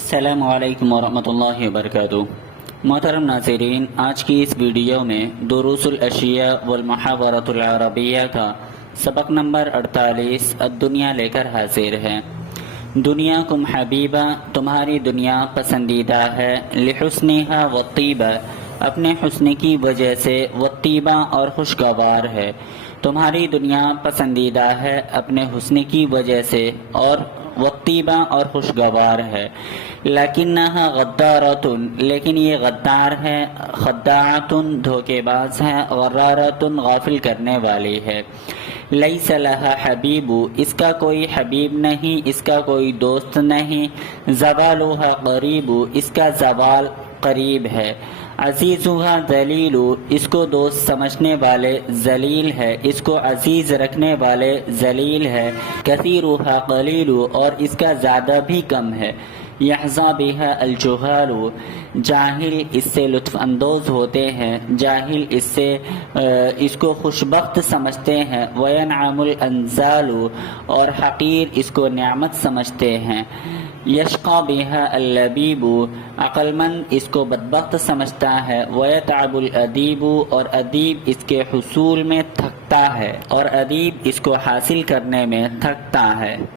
السلام علیکم ورحمۃ اللہ وبرکاتہ۔ محترم ناظرین، آج کی اس ویڈیو میں دروس الاشیاء والمحاورۃ العربیہ کا سبق نمبر 48 الدنیا لے کر حاضر ہے۔ دنیاکم حبیبہ، تمہاری دنیا پسندیدہ ہے، لحسنہا والطیبہ، اپنے حسن کی وجہ سے، والطیبہ اور خوشگوار ہے۔ تمہاری دنیا پسندیدہ ہے اپنے حسن کی وجہ سے اور والطیبہ اور خوشگوار ہے۔ لیکنہا غدارۃ، لیکن یہ غدار ہے، خداعۃ دھوکے باز ہے، غرارۃ غافل کرنے والی ہے۔ لیس لہا حبیب، اس کا کوئی حبیب نہیں، اس کا کوئی دوست نہیں۔ زوالہا قریب، اس کا زوال قریب ہے۔ عزیزہا ذلیل، اس کو دوست سمجھنے والے ذلیل ہے، اس کو عزیز رکھنے والے ذلیل ہے۔ کثیرہا قلیل، اور اس کا زیادہ بھی کم ہے۔ یحظی بہا الجہال، جاہل اس سے لطف اندوز ہوتے ہیں، جاہل اس کو خوشبخت سمجھتے ہیں۔ وینعم الانزال، اور حقیر اس کو نعمت سمجھتے ہیں۔ یشقی بہا اللبیب، عقل مند اس کو بدبخت سمجھتا ہے۔ ویتعب الادیب، اور ادیب اس کے حصول میں تھکتا ہے، اور ادیب اس کو حاصل کرنے میں تھکتا ہے۔